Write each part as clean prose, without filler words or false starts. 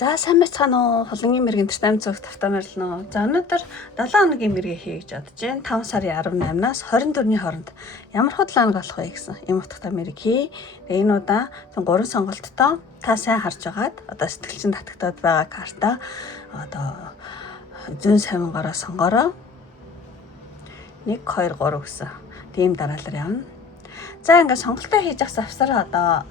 За сайн байцгаана уу? Хулангийн мэргийн тэмцээн цогт автомарлно. За өнөөдөр 7 хоногийн мэргээ хий гэж бодож байна. 5 сарын 18-наас 24-ний хооронд ямар худлаанг болох вэ гэсэн юм утгатай мэрэг хий. Тэгээ энэ удаа 3 сонголттой та сайн харж байгаад одоо сэтгэлчин татагтаад байгаа карта одоо зүүн савингаараа сонгороо. 1 2 3 гэсэн тийм дараалал явна. За ингээд сонголтоо хийж авсан авсараа одоо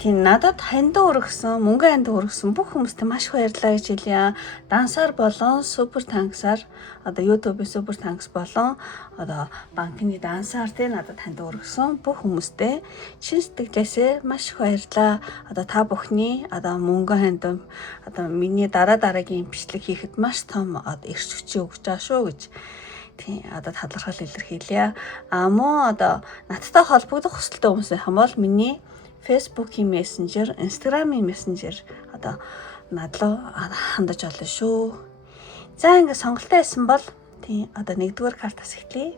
тийм надад хандаа өргөсөн, мөнгө хандаа өргөсөн бүх хүмүүст маш их баярлалаа гэж хэлье. Дансаар болон супер танксаар одоо YouTube-ийн супер танкс болон одоо банкны дансаар тийм надад хандаа өргөсөн бүх хүмүүстээ шин сэтгэлээсээ маш их баярлалаа. Одоо та бүхний одоо мөнгө хандаа одоо миний дараагийн бичлэг хийхэд маш том эрч хүчээ өгч байгаа шүү гэж тийм одоо талархал илэрхийлье. Мөн одоо надтай холбогдох хүсэлтэй хүмүүс юм бол миний Facebook-ийн Messenger, Instagram-ийн Messenger одоо надлуу хандаж олно шүү. За ингээд сонголтоо хийсэн бол тийм одоо 1-р картаас эхлэе.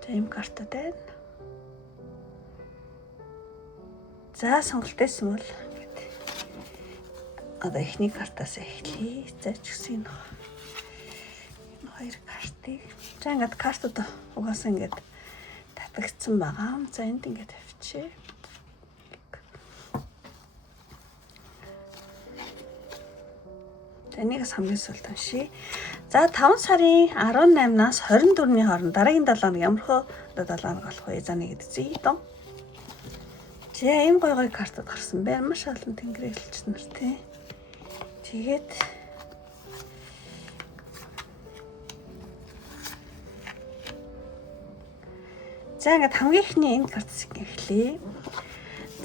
За ийм картууд байна. За сонголтоо хийсэн бол одоо эхний картаас эхлэе. За ч гэсэн энэ хоёр картыг. За ингээд картууд угаасаа ингээд татагдсан байгаа. За энд ингээд тавьчихъя. Энийгээс хамгийн сүүлд уншия. За 5 сарын 18-наас 24-ний хооронд дараагийн 7 хоног ямар хөө 7 хоног болох вэ? За нэг эдцээ доо. За ийм гой картууд гарсан байна. Маш олон тэнгэр элч нар тий. Тэгээд за ингээд хамгийн ихний энэ картыг эхлэе.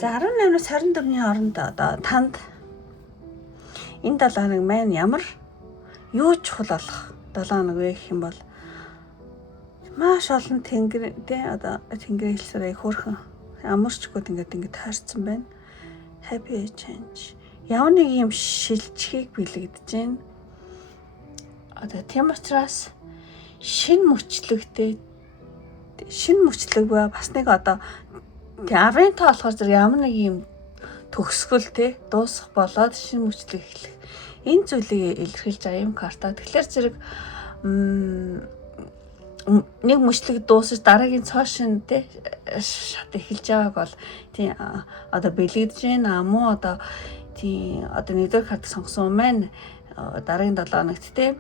За 18-наас 24-ний хооронд одоо танд энэ 7 хоног маань ямар юу чухал болох 7 хоног вэ гэх юм бол маш олон тэнгэр одоо тэнгэр хэлсээр хөөрхөн амарчгууд ингээд таарсан байна. Happy change. Ямар нэг юм шилжихийг бэлэгдэж байна. Одоо тийм учраас шинэ мөчлөгтэй бас нэг одоо 10-ын тоо болохоор зэрэг ямар нэг юм төгсгөл те дуусах болоод шинэ мөчлөг эхлэх. Энэ зүйлийг илэрхийлж байгаа юм карта. Тэгэхээр зэрэг нэг мөчлөг дуусаж дараагийн цоошин те шат эхэлж байгааг бол тийм одоо бэлэгдэж байна. Муу одоо тийм одоо 1-р карт сонгосон маань дараагийн 7 хоногт те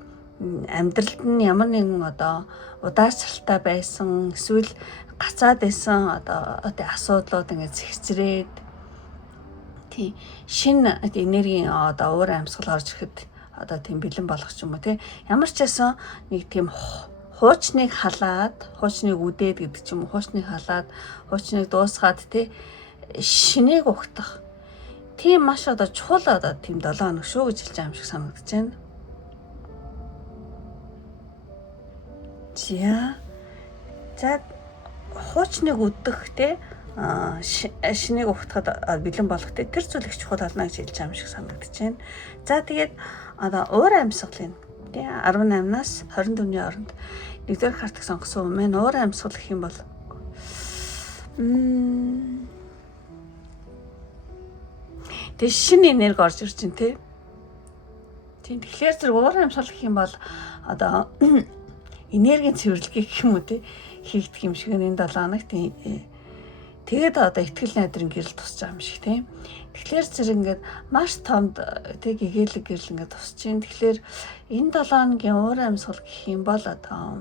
амьдралд нь ямар нэгэн одоо удаачралтай байсан эсвэл гацаад байсан одоо асуудлууд ингээд зэгцрээд тийм шинэ энергийн одоо уур амьсгал орж ирэхэд одоо тийм бэлэн болох ч юм уу тий ямар ч байсан нэг тийм хуучныг халаад хуучныг үдээд гэдэг ч юм уу хуучныг халаад хуучныг дуусгаад тий шинийг угтах тийм маш одоо чухал одоо тийм 7 хоног шүү гэж хэлж байгаа юм шиг санагдаж байна. За хуучныг үдэх тий шинийг угтахад бэлэн болох тэр зүйл их чухал болно гэж хэлж байгаа юм шиг санагдаж байна. За тэгээд одоо уур амьсгалын тий 18-наас 24-ний хооронд 1-р картыг сонгосон юм байна. Уур амьсгал гэх юм бол тэг шинэ энерги орж ирж байна тий. Тийм тэгэхээр зэрэг уур амьсгал гэх юм бол одоо энергийн цэвэрлэгийг гэх юм уу тий хийгдэх юм шиг энэ 7 хоног тий тэгээд одоо ихтгэл найдрын гэрэл тусч байгаа юм шиг тийм. Тэгэхээр зэрэг ингээд маш томд тэг гэгээлэг гэрэл ингээд тусч чинь. Тэгэхээр энэ 7 хоногийн уур амьсгал гэх юм бол одоо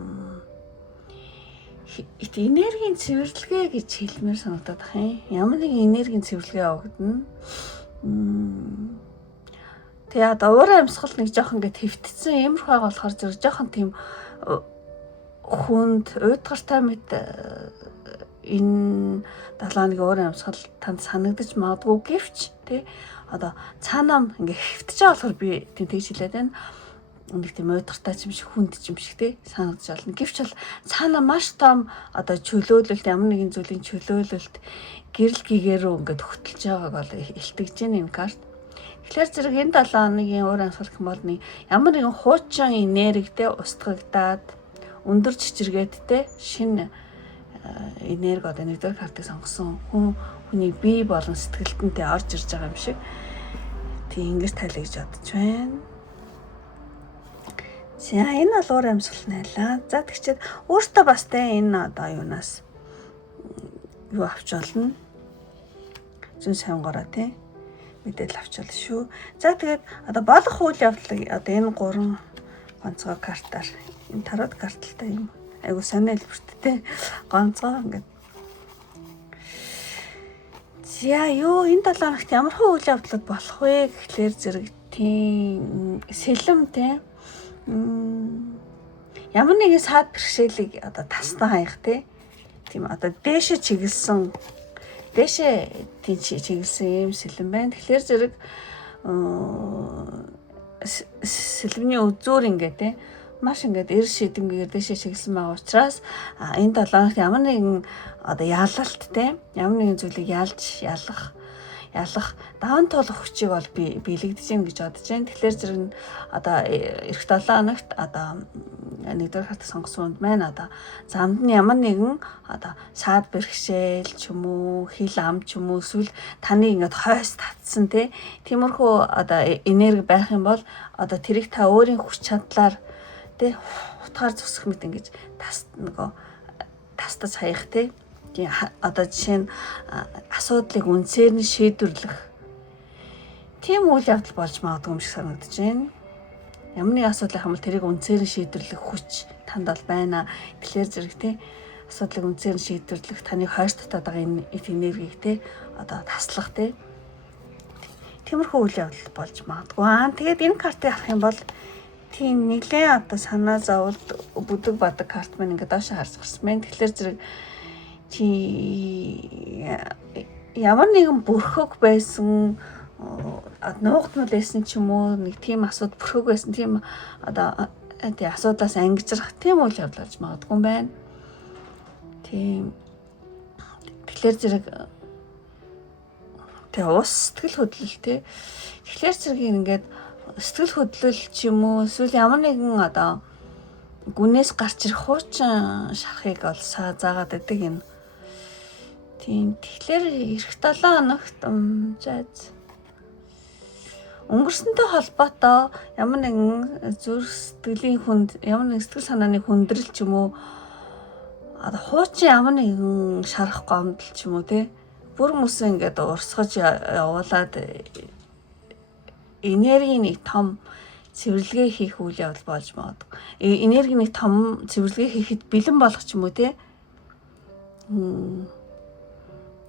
энергийн цэвэрлэгээ гэж хэлмээр санагдаад байна. Ямар нэг энергийн цэвэрлэгээ авагдана. Тэгээ одоо уур амьсгал нэг жоохон ингээд хэвтцсэн иймэрхүү байгаа болохоор зэрэг жоохон тийм хүнд уйдгартай мэт энэ 7 хоногийн уур амьсгал танд санагдаж магадгүй гэвч тий одоо цаанаа ингээ хэвтэж байгаа болохоор би тийм тэгж хэлээд байна. Нэг тийм уйдгартай юм шиг хүнд юм шиг тий санагдаж байна. Гэвч бол цаанаа маш том одоо чөлөөлөлт ямар нэгэн зүйлийн чөлөөлөлт гэрэл гэгээрөө ингээ хөтөлж байгааг бол илтгэж байна энэ карт. Тэгэхээр зэрэг энэ 7 хоногийн уур амьсгал гэх юм бол ямар нэгэн хуучин энергитэй устгагдаад өндөр чичиргээдтэй шинэ энерги одоо 1-р картыг сонгосон хүний бие болон сэтгэлдэнтэй орж ирж байгаа юм шиг Тийм ингэж тайлаа гэж бодож байна. За энэ бол уур амьсгал найлаа. За тэгчээд өөртөө бас те энэ одоо юунаас юу авч болно. Зүүн сонгороо те мэдээлэл авч болно шүү. За тэгээд одоо болох үйл явдлыг одоо энэ 3 гонцгой картаар энэ тарот карталтай юм. Айгу сонио хэлбэрттэй гонцгой ингээд. За юу энэ 7 хоногт ямар хөө үйл явдлууд болох вэ гэхлээр зэрэг тийм сэлэм те ямар нэгэн саад бэрхшээлийг одоо тасна хаях те тийм одоо дээшээ чиглэсэн ийм сэлэм байна. Тэгэхээр зэрэг сэлэмний үзүүр ингээ те маш ингээд эр шидэмгээр дэшээ чиглэсэн байгаа учраас энэ 7 хоногт ямар нэгэн одоо яалалт те ямар нэгэн зүйлийг ялах даван туулах хүчийг бол биелэгдэж гин гэж бодож байна. Тэгэхээр зэрэг одоо эх 7 хоногт одоо нэгдүгээр харт сонгосонд маань одоо замд нь ямар нэгэн одоо саад бэрхшээл ч юм уу хил ам ч юм уу эсвэл таны ингээд хойс татсан те тиймэрхүү одоо энерги байх юм бол одоо тэрийг та өөрийн хүч чадлаар те утгаар зүсэх мэт ингэж тастаж хаях те одоо жишээ нь асуудлыг үнсээр нь шийдвэрлэх тийм үйл явдал болж магадгүй юм шиг санагдаж байна. Ямар нэг асуудлын хамбал тэрийг үнсээр нь шийдвэрлэх хүч танд бол байна. Тэгэхээр зэрэг те асуудлыг үнсээр нь шийдвэрлэх таны хойш татаад байгаа энэ энергийг те одоо таслах те тиймэрхүү үйл явдал болж магадгүй. Тэгээд энэ картыг харах юм бол тийм нэглээ одоо санаа зовлт бүдэг бадаг карт маань ингээд доошо харж гарсан байна. Тэгэхээр зэрэг чи ямар нэгэн бүрхэг байсан нуугдмал байсан ч юм уу нэг тийм асуудал бүрхэг байсан тийм одоо тий асуудлаас ангижрах тийм үйл явдал болж магадгүй юм байна. Тийм тэгэхээр зэрэг тий ус сэтгэл хөдлөл тий тэгэхээр зэрэг ингээд сэтгэл хөдлөл ч юм уу эсвэл ямар нэгэн одоо гүнээс гарч ирэх хуучин шарахыг бол заагаад байдаг юм. Тийм тэгэхээр эх 7 хоногт өнгөрсөнтэй холбоотой ямар нэгэн зүрх сэтгэлийн хүнд ямар нэгэн сэтгэл санааны хүндрэл ч юм уу одоо хуучин ямар нэгэн шарах гомдол ч юм уу те бүр мөсөө ингээд урсгаж явуулаад энергийн нэг том цэвэрлэгээ хийх үйл явдал болж магадгүй. Энергийн нэг том цэвэрлэгээ хийхэд бэлэн болох ч юм уу те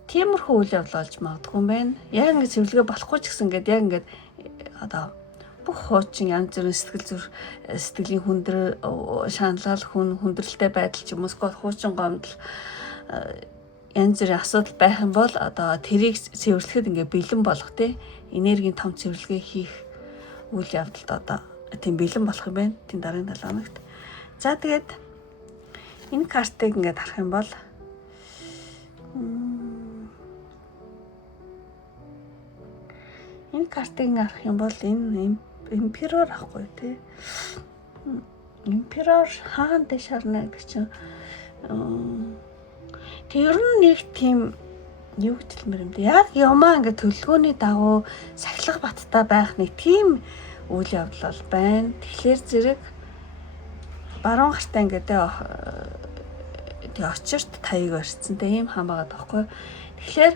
тиймэрхүү үйл явдал болж магадгүй юм байна. Яг ингээд цэвэрлэгээ болохгүй ч гэсэн ингээд яг ингээд одоо бүх хуучин янз бүрийн сэтгэлийн шаналал хүндрэлтэй байдал ч юм уу эсвэл хуучин гомдол янз бүрийн асуудал байх юм бол одоо тэрийг цэвэрлэхэд ингээд бэлэн болох те энергийн том цэвэрлэгээ хийх үйл явдалд одоо тийм бэлэн болох юм байна. Тийм дараагийн 7 хоногт. За тэгээд энэ картыг ингээд харах юм бол энэ картыг харах юм бол энэ император ахгүй тий. Император хаан дэш харна гэдэг чинь тэр нэг тийм юу хэлмээр юм бэ? Яг ямаа ингээд төлөвлөгөөний дагуу сахилга баттай байх нэг тийм үйл явдал бол байна. Тэгэхээр зэрэг баруун гартаа ингээд тэг очирт таяг барьцсан тэг ийм хаан байгаа байхгүй. Тэгэхээр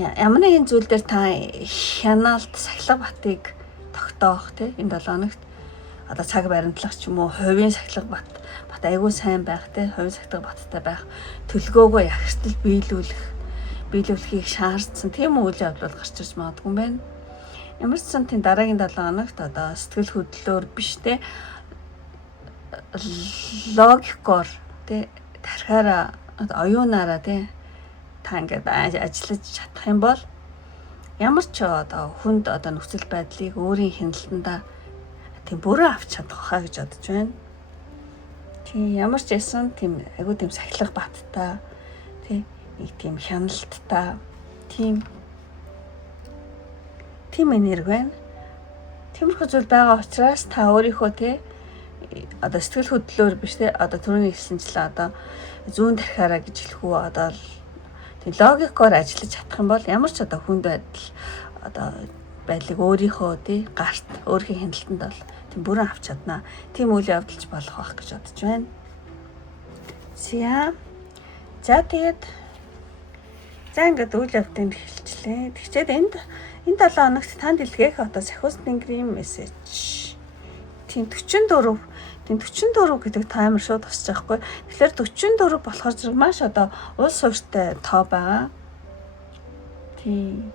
ямар нэгэн зүйл дээр та хянаалт сахилга батыг тогтоох тий энэ 7 хоногт одоо цаг баримтлах ч юм уу хувийн сахилга бат айгүй сайн байх тий хувийн сахилга баттай байх төлгөөгөө ягштал биелүүлэхийг шаардсан тийм үйл явдал гарч ирж магадгүй юм байна. Ямар ч сан тийм дараагийн 7 хоногт одоо сэтгэл хөдлөлөөр биш тий логикоор тий тархаараа оюунаараа тий та ингээд ажиллаж чадах юм бол ямар ч одоо хүнд одоо нөхцөл байдлыг өөрийн хяналтандаа тийм бүрэн авч чадах хаа гэж бодож байна. Тийм ямар ч ясан тийм айгуу тийм сахилга баттай тий нэг тийм хяналттай тийм энерги байна. Тиймэрхүү зүйл байгаа учраас та өөрийнхөө тий одоо сэтгэл хөдлөлөөр биш тий одоо түрүүний хэлсэнчлээ одоо зүүн тархиараа гэж хэлэх үү одоо тийм логикоор ажиллаж чадах юм бол ямар ч одоо хүнд байдал одоо байдлыг өөрийнхөө тий гарт өөрхийн хяналтанд бол тийм бүрэн авч чаднаа. Тийм үйл явдалч болох байх гэж бодож байна. За тэгээд ингээд үйл явдлыг эхэлчлээ. Тэгчээд энэ 7 хоногт танд илгээх одоо Сахиус Тэнгэрийн мессеж. Тийм 44 гэдэг таймер шууд тусаж байхгүй. Тэгэхээр 44 болохоор зэрэг маш одоо улс хууртай тоо байгаа. Тийм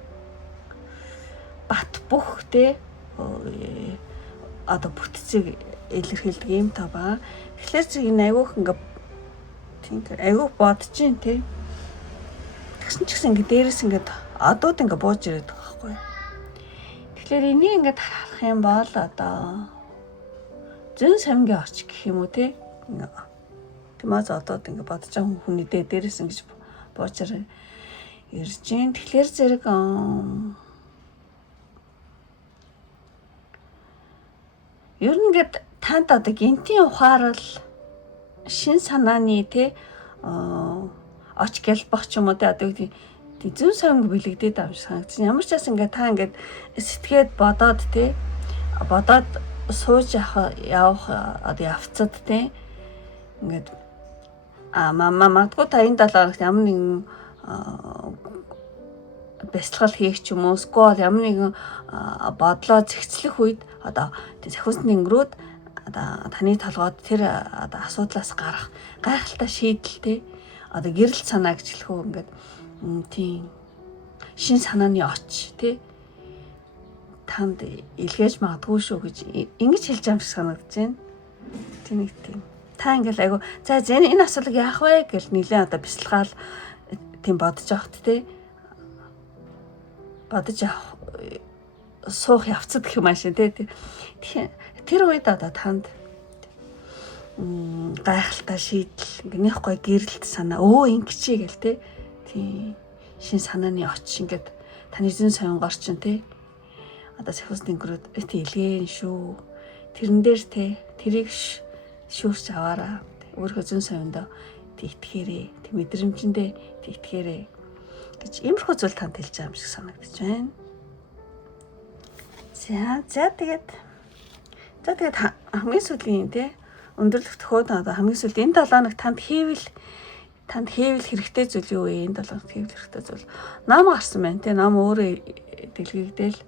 бат бүх те одоо бүтцийг илэрхийлдэг юм тоо байгаа. Тэгэхээр зэрэг энэ айгүйх ингээ тийм айгүйх бодож чинь те. Тэгсэн ч гэсэн ингээ дээрээс ингээ одууд ингээ бууж ирээд байгаа байхгүй. Тэгэхээр энийг ингээ харах юм бол одоо зэн самгийн оч гэх юм уу те. Тэмээс одууд ингээ бодож байгаа хүний дээрээс ингээ бууж ирж гин. Тэгэхээр зэрэг ер нь ингээд танд одоо гинтийн ухаарал шин санааны те оч гэлбах ч юм уу те одоо тийм зүүн самг бэлэгдээд байгаа юм шиг санагдсан. Ямар ч бас ингээд та ингээд сэтгээд бодоод те бодоод сууж явах одоо явцад те ингээд магадгүй та энэ 7 хоногт ямар нэгэн бясалгал хийх ч юм уу скол ямар нэгэн бодлоо зэгцлэх үед одоо Сахиус Тэнгэрүүд одоо таны толгойд тэр одоо асуудлаас гарах гайхалтай шийдэлтэй одоо гэрэл санаа гэж хэлэх үү ингээд тийм шин санааны оч тий танд илгээж магадгүй шүү гэж ингэж хэлж байгаа юм шиг санагдаж байна. Тийм нэг тийм та ингээл айгу за энэ асуудлыг яах вэ гэж нэлээд одоо бясалгаал тийм бодож явахт тий бодож авах суух явцад гэх юм аашин тий тэр үед одоо танд гайхалтай шийдэл ингээл гоё гэрэлт санаа ингэчээ гэл тий тий шин санааны оч ингээд таны зэн соёнгоор чинь тий одоо Сахиус Тэнгэрүүд илгээн шүү тэрэн дээр тий тэрийг шүүрч аваараа өөрийнхөө зэн соёндоо итгэхээрээ тий мэдрэмжэндээ итгэхээрээ гэж иймэрхүү зүйл танд хэлж байгаа юм шиг санагдаж байна. За тэгээд хамгийн сүүлийн тий өндөрлөх төхөөд одоо хамгийн сүүлд энэ 7 хоног танд хийвэл хэрэгтэй зүйл юу вэ? Энэ 7 хоногт хийвэл хэрэгтэй зүйл. Ном гарсан байна тий ном өөрөө дэлгэгдээл.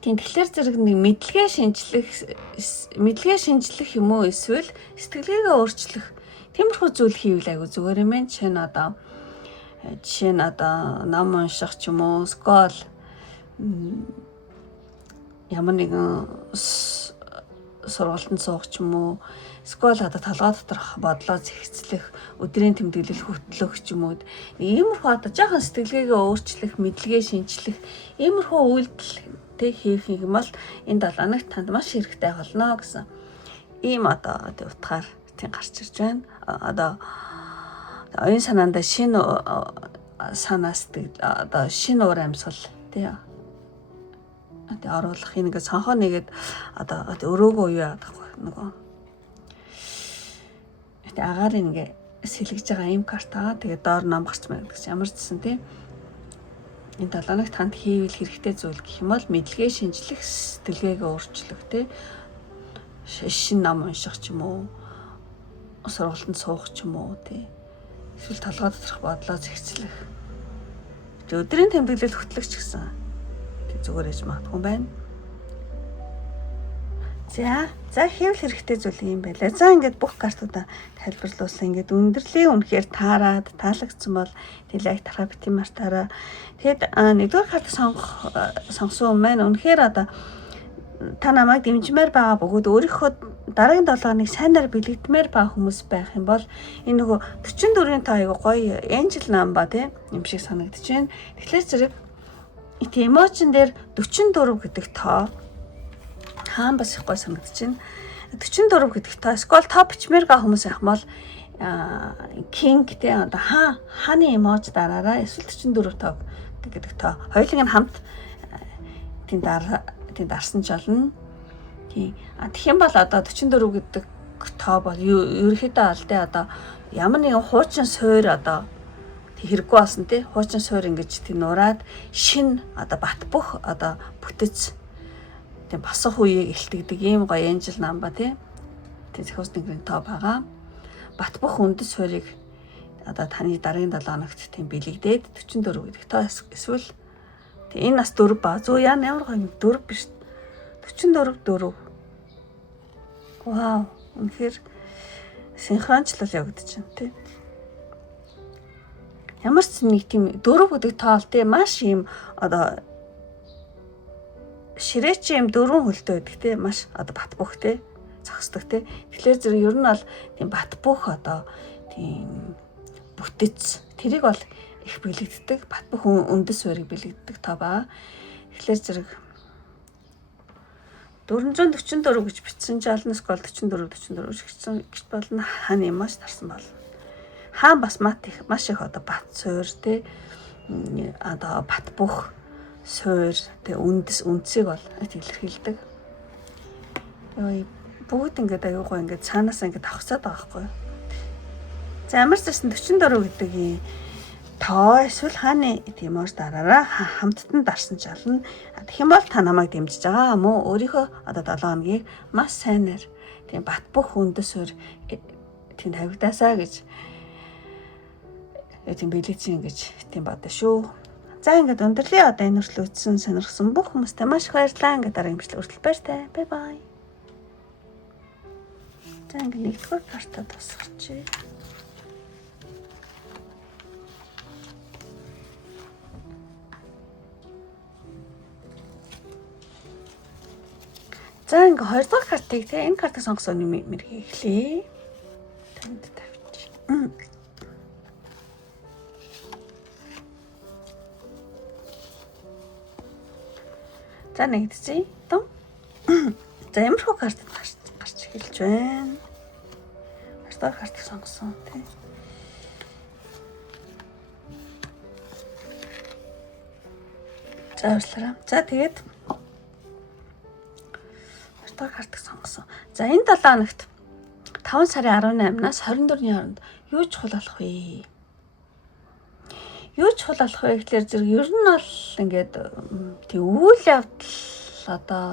Тийм тэгэхээр зэрэг нэг мэдлэгээ шинжлэх юм уу эсвэл сэтгэлгээгээ өөрчлөх тиймэрхүү зүйл хийвэл айгу зүгээр юм байна. Жишээ нь одоо ном унших ч юм уу скол ямар нэгэн сургалтанд суух ч юм уу скол одоо толгой доторх бодлоо зэгцлэх өдрийн тэмдэглэл хөтлөх ч юм уу иймэрхүү одоо жоохон сэтгэлгээгээ өөрчлөх мэдлэгээ шинжлэх иймэрхүү үйлдэл хийх юм бол энэ 7 хоногт танд маш хэрэгтэй болно гэсэн ийм одоо утгаар тийм гарч ирж байна. Одоо оюун санаанда шинэ санаа сэтгэл одоо шинэ уур амьсгал тий оруулах энэ ингээд сонхоо нэгээд одоо өрөөгөө юу яадаггүй нөгөө агаар ингээ сэлгэж байгаа им картаа тэгээд доор ном гарч байна гэж ямар ч гэсэн тий энэ 7 хоногт танд хийвэл хэрэгтэй зүйл гэх юм бол мэдлэгээ шинжлэх сэтгэлгээгээ өөрчлөх тий шинэ ном унших ч юм уу сургалтанд суух ч юм уу тий эсвэл толгой доторх бодлоо зэгцлэх өдрийн тэмдэглэл хөтлөгч гэсэн зүгээр ээж магадгүй байна. За хийвэл хэрэгтэй зүйл юм байлаа. За ингээд бүх картуудаа тайлбарлуулсан. Ингээд өндөрлөлийн үнэхээр таарад таалагдсан бол тэлэг тархаа бити мартаараа. Тэгэд нэгдүгээр карт сонгосон маань үнэхээр одоо та намайг дэмжмээр байгаа бөгөөд өөрийнхөө дараагийн 7 хоног сайнаар бэлэгдмээр байгаа хүмүүс байх юм бол энэ нөгөө 44-ийн тоо айгу гоё энжел намба тийм юм шиг санагдаж байна. Тэгэхээр зэрэг эмоцн дээр 44 гэдэг тоо хаан бас их гоё санагдаж байна. 44 гэдэг тоо скол тоо бичмээр байгаа хүмүүс байх бол кинг те одоо хааны эмоц дараараа эсвэл 44 тоо гэдэг тоо хоёуланг нь хамт тийм дарсан ч болно. Тийм. Тэгэх юм бол одоо 44 гэдэг тоо бол ерөөхдөө аль тэ одоо ямар нэгэн хуучин суур одоо хэрэггүй болсон тий. Хуучин суур ингэж тий нураад шин одоо бат бөх одоо бүтэц тий босох үеийг илтгэдэг ийм гоё энжил намба тий. Тий зохиос нэгэн тоо байгаа. Бат бөх үндэс суурийг одоо таны дараагийн 7 хоногт тийм бэлэгдээд 44 гэдэг тоо эсвэл тий энэ нас 4 ба зөө ямар гоё 4 биш 44 4. Вау, үнэхээр синхрончлол явагдаж байна тий. Ямар ч нэг тийм 4 гэдэг тоол тий маш юм одоо ширээч юм 4 хөлтэй байдаг тий маш одоо бат бөх тий зогсдог тий. Тэгэхээр зэрэг ер нь бол тийм бат бөх одоо тийм бүтэц тэрийг бол их бэлэгддэг бат бөх үндэс суурийг бэлэгддэг тоо ба. Тэгэхээр зэрэг 444 гэж бичсэн чи алнаас гол 44 гэсэн гэж болно хаана юмаш тарсан бол хаан бас мат их маш их одоо бат суур тий одоо бат бөх суур тий үндсийг бол илэрхийлдэг. Яа бүгд ингээд аюугаа ингээд цаанаас ингээд авахцаад байгаа байхгүй. За ямар ч гэсэн 44 гэдэг тоо эсвэл хааны тийм уур дараараа хамттан дарсан жаална. Тэгэх юм бол та намайг дэмжиж байгаа мó өөрийнхөө одоо 7 хоногийг маш сайнаар тийм бат бөх үндэс суур тийм тавигдаасаа гэж тийм бэлэгцэн гэж тийм бодно шүү. За ингээд өндөрлөө одоо энэ хүртэл үзсэн сонирхсан бүх хүмүүстээ маш их баярлалаа. Ингээд дараагийн бичлэг хүртэл баяртай. Бай бай. За ингээд нэгдүгээр картаа тусгарчээ. За ингээ 2 дахь картыг те энэ картыг сонгосон мэргийг эхлэе. Танд тавьчих. За нэгдсэн. Том. За ямархуу карт гарч эхэлж байна. 2 дахь картыг сонгосон те. За уучлаарай. За тэгээд картыг сонгосон. За энэ 7 хоногт 5 сарын 18-наас 24-ний хооронд юу чухал болох вэ? Юу чухал болох вэ гэхээр зэрэг ер нь бол ингээд тийм үйл явдал одоо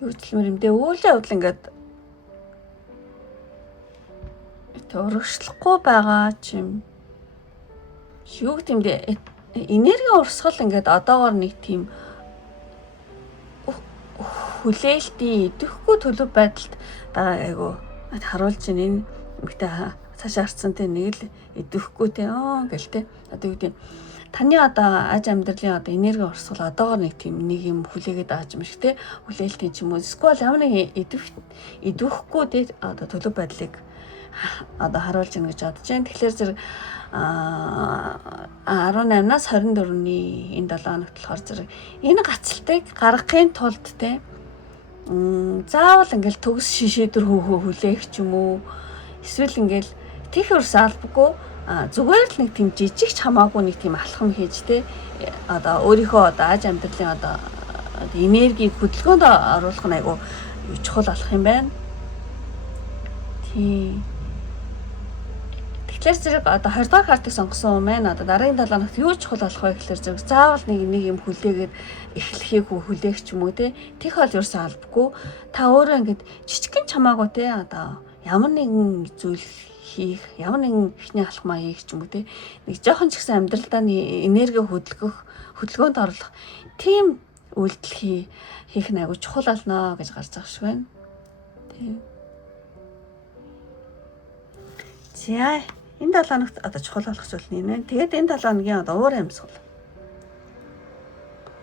юу хэлмээр юм бэ? Үйл явдал ингээд өргөжлөхгүй байгаа юм. Юу гэдэг юм бэ? Энерги урсгал ингээд одоогоор нэг тийм хүлээлтийн идэхгүй төлөв байдалд айгу харуулж энэ эмэгтэй цаашаа харцсан те нэг л идэхгүй те гэлтэй одоо юу гэдэг таны одоо аж амьдралын одоо энерги урсгал одоогоор нэг тийм нэг юм хүлээгээд ааж юм шиг те хүлээлтийн ч юм уу эсвэл ямар нэг идэхгүй те одоо төлөв байдлыг одоо харуулж байна гэж бодож байна. Тэгэхээр зэрэг 18-наас 24-ний энэ 7 хоногт болохоор зэрэг энэ гацалтыг гаргахын тулд те заавал ингээл төгс шишээдэр хүлээх ч юм уу эсвэл ингээл тех урс албагүй зүгээр л нэг тийм жижиг ч хамаагүй нэг тийм алхам хийж те одоо өөрийнхөө одоо аж амьдралын одоо энергийг хөдөлгөөнд оруулах нь айгу чухал болох юм байна. Тийм. Тэгэхээр зэрэг одоо 20 дахь картыг сонгосон юм байна. Одоо дараагийн 7 хоногт юу чухал болох вэ гэхээр зэрэг заавал нэг юм хүлээгээд эхлэхийг хүлээх ч юм уу те. Тех бол ерөөсөө албагүй. Та өөрөө ингээд жижигхэн чамаагүй те одоо ямар нэгэн зүйл хийх, ямар нэгэн ихний алхмаа хийх ч юм уу те. Нэг жоохон ч гэсэн амьдралдаа энерги хөдөлгөөнд оруулах тийм үйлдэл хийх нь айгу чухал болно гэж гарч байгаа шиг байна. Тийм. За энэ 7 хоногт одоо чухал болох зүйл нэмэ. Тэгээд энэ 7 хоногийн одоо уур амьсгал.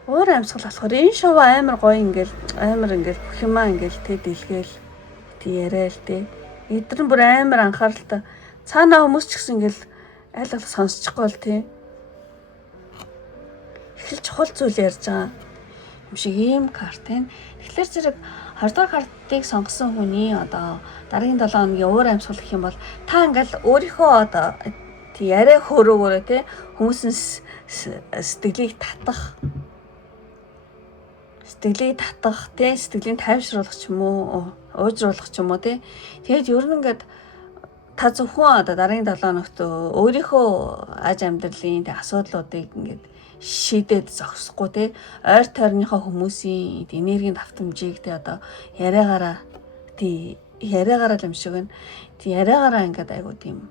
Уур амьсгал болохоор энэ шоу амар гоё ингээл бүх юмаа ингээл тэ дэлгээл тэ яриад тэ. Эдгээр бүр амар анхааралтай. Цаанаа хүмүүс ч гэсэн ингээл аль болох сонсчихгүй л тэ. Их л чухал зүйл ярьж байгаа юм шиг ийм карт байна. Тэгэхээр зэрэг 20 дахь картыг сонгосон хүний одоо дараагийн 7 хоногийн уур амьсгал гэх юм бол та ингээл өөрийнхөө одоо тий яриа хөөрөөгөөрөө тий хүмүүсийн сэтгэлийг татах тий сэтгэлийн тайвшруулах ч юм уу уужруулах ч юм уу тий. Тэгээд ер нь ингээд та зөвхөн одоо дараагийн 7 хоногт өөрийнхөө аж амьдралын тэг асуудлуудыг ингээд шийдээд зогсохгүй те ойр тойрныхоо хүмүүсийн энергийн давтамжийг те одоо яриагаараа л юм шиг байна. Яриагаараа ингээд айгуу тийм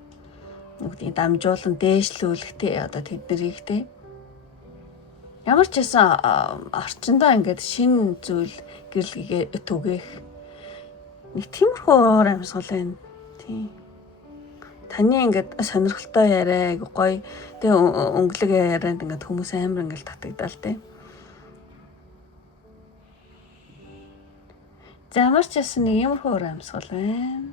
нүгдийн дамжуулан дээшлүүлэх те одоо тэднэрийг те ямар ч байсан орчиндоо ингээд шин зүйл гэрэл түгээх нэг тиймэрхүү уур амьсгал байна. Тийм. Таны ингээд сонирхолтой яриа гоё тэг өнгөлөг ярианд ингээд хүмүүс амар ингээд татагдал те. Ямар ч ясан нэг иймэрхүү уур амьсгал байна.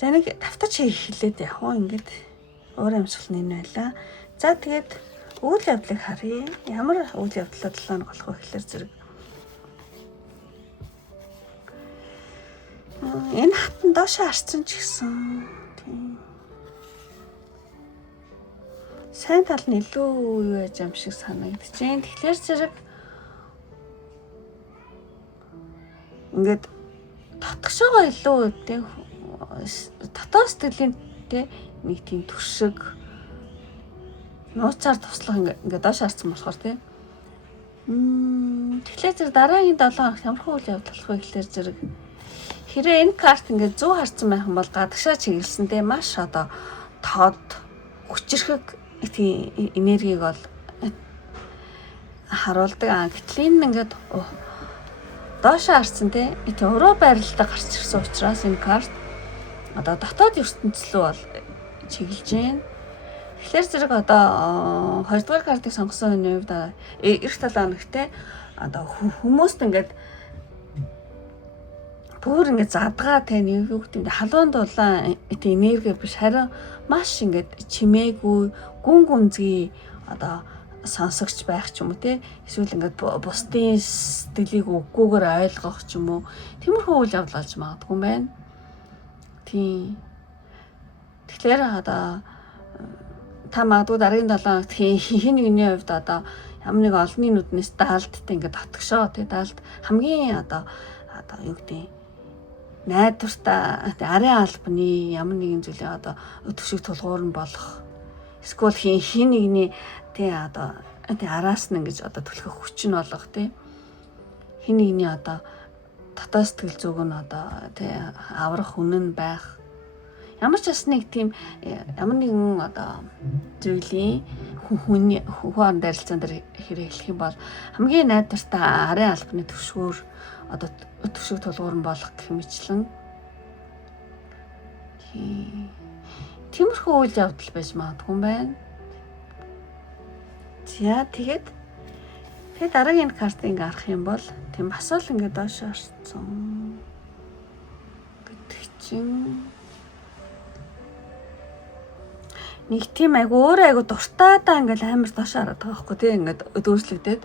За нэг давтаж хэлээд яг хоо ингээд уур амьсгал нь энэ байлаа. За тэгээд үйл явдлыг харъя. Ямар үйл явдлаа 7 хоног болох вэ гэхээр зэрэг энэ хатан доошоо харцсан ч гэсэн тийм сайн тал нь илүү юу яж юм шиг санагдчихээн. Тэгэхээр зэрэг ингээд татгшоогоо илүү тийм дотоод сэтгэлийн тийм нэг тийм төршиг нууцаар туслах ингээд доош харцсан болохоор тийм тэгэхээр зэрэг дараагийн 7 хоног ямархуу үйл явдал болох вэ гэхээр зэрэг хэрэг энэ карт ингээд 100 харцсан байх юм бол гадагшаа чиглэлсэндээ маш одоо тод хүчрхэг тийм энергийг бол харуулдаг. Гэтэл энэ ингээд доошоо харцсан тийм уруу байралтай гарч ирсэн учраас энэ карт одоо дотоод ертөнцийн рүү бол чиглэж байна. Тэгэхээр зэрэг одоо 2 дугаар картыг сонгосон хүний хувьд эх 7 хоногт одоо хүмүүст ингээд бүр ингээд задгаа те нэг юу гэдэг халуун дулаан энерги биш харин маш ингээд чимээгүй гүн гүнзгий одоо сонсогч байх ч юм уу те эсвэл ингээд бусдын сэтгэлийг үггүйгээр ойлгох ч юм уу тиймэрхүү үйл явдал болж магадгүй юм байна. Тийм. Тэгэхээр одоо та магадгүй дараагийн 7 хоногт хин нэгний хувьд одоо ямар нэг олонний нүднээс даалдтай ингээд татгшоо те даалд хамгийн одоо юу гэдэг найдвартай арын албаны ямар нэгэн зүйлээ одоо өтгшиг тулгуур нь болох эсвэл хин нэгний тий одоо араас нь ингэж одоо түлхэх хүч нь болох тий хин нэгний одоо дотоод сэтгэл зүг нь одоо тий аврах үнэн байх ямар ч бас нэг тийм ямар нэгэн одоо зүйлийн хүний хооронд харилцаан дээр хэрэглэх юм бол хамгийн найдвартай арын албаны төвшгөр одоо өтгшиг тулгуур нь болох гэх мэтлэн тиймэрхүү үйл явдал байж магадгүй юм байна. За тэгээд дараагийн картыг харах юм бол тийм бас л ингээд доош орсон гэдэг чинь нэг тийм өөрөө дуртайдаа ингээд амар доош хараад байгаа байхгүй тийм ингээд өөрчлөгдөд.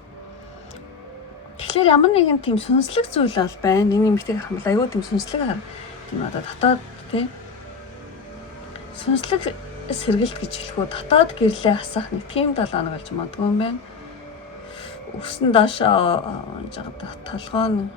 Тэгэхээр ямар нэгэн тийм сүнслэг зүйл бол байна. Нэг нэмэгтэй харах юм бол айгүй тийм сүнслэг тийм одоо дотоод тийм сүнслэг сэргэлт гэж хэлэх үү дотоод гэрлээ хасах нэг тийм 7 хоног болж магадгүй юм байна. Өсөн доошоо жагд толгой нь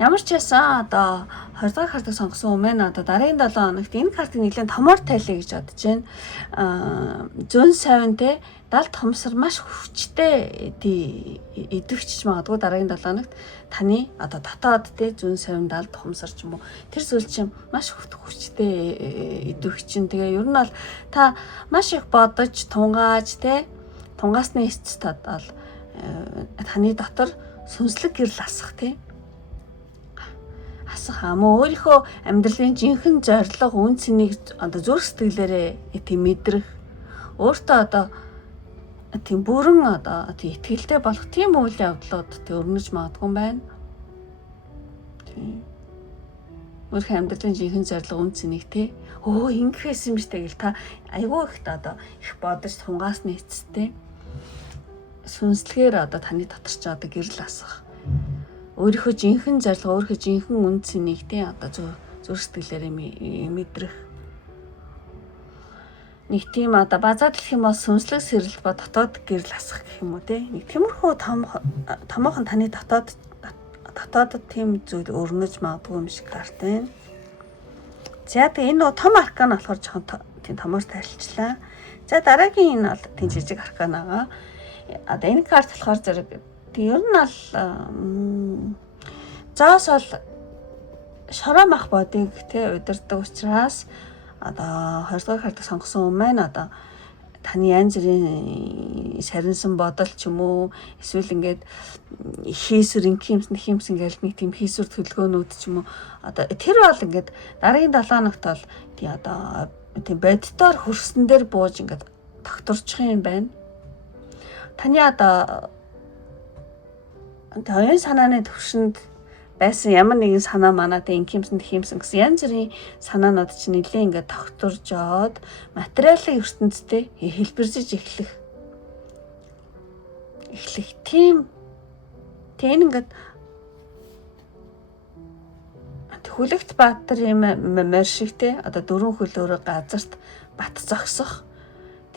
ямар ч ясан одоо 20 дахь картыг сонгосон өмнө одоо дараагийн 7 хоногт энэ картыг нэлээд томоор тайлъя гэж бодож байна. Зүүн савин те далд хомсор маш хүчтэй идэвхжиж магадгүй дараагийн 7 хоногт таны одоо дотоод те зүүн савин далд хомсор ч юм уу тэр зүйл чинь маш хүчтэй идэвхжин. Тэгээ ер нь бол та маш их бодож тунгааж те тунгаасны эцэст бол таны дотор сүнслэг гэрэл асах те асах амуу өөрийнхөө амьдралын жинхэнэ зорилго үн цэнийг одоо зүрх сэтгэлээрээ тийм мэдрэх өөртөө одоо тийм бүрэн одоо тийм итгэлтэй болох тийм үйл явдлууд тийм өрнөж магадгүй юм байна. Тийм. Өөрийнхөө амьдралын жинхэнэ зорилго үн цэнийг те ингэхээс юм штэ гэл та айгүй ихт одоо их бодож тунгаасны эцэстээ сүнслэгээр одоо таны дотор ч одоо гэрэл асах өөрийнхөө жинхэнэ зорилго өөрийнхөө жинхэнэ үн цэнийг тий одоо зүрх сэтгэлээрээ мэдрэх нэг тийм одоо базаад гэх юм бол сүнслэг сэрэлт ба дотоод гэрэл асах гэх юм уу те. Нэг тиймэрхүү томоохон таны дотоодод тийм зүйл өрнөж магадгүй юм шиг гартай. За тэгээ энэ том аркан болохоор жоохон тийм томоор тайлчлаа. За дараагийн энэ бол тийм жижиг аркан байгаа. Одоо энэ карт болохоор зэрэг тийм ер нь бол зоос бол шороо мах бодыг те удирдаг учраас одоо 20 дугаар картыг сонгосон хүн маань одоо таны янз бүрийн сарнсан бодол ч юм уу эсвэл ингээд хийсвэр инхимс ингээд нэг тийм хийсвэр төлөвлөгөөнүүд ч юм уу одоо тэр бол ингээд дараагийн 7 хоногт бол тий одоо тийм боддоор хөрсөн дээр бууж ингээд тогтворчих юм байна. Таны одоо оюун санааны төвшөнд байсан ямар нэгэн санаа манад инхимсэн гэсэн янз бүрийн санаанууд чинь нэлээ ингээд тогтворж жоод материалын ертөнцтэй хэлбэрзэж эхлэх тийм ингээд хүлэгт баатар юм морь шиг те одоо дөрвөн хөлөөрөө газарт бат зогсох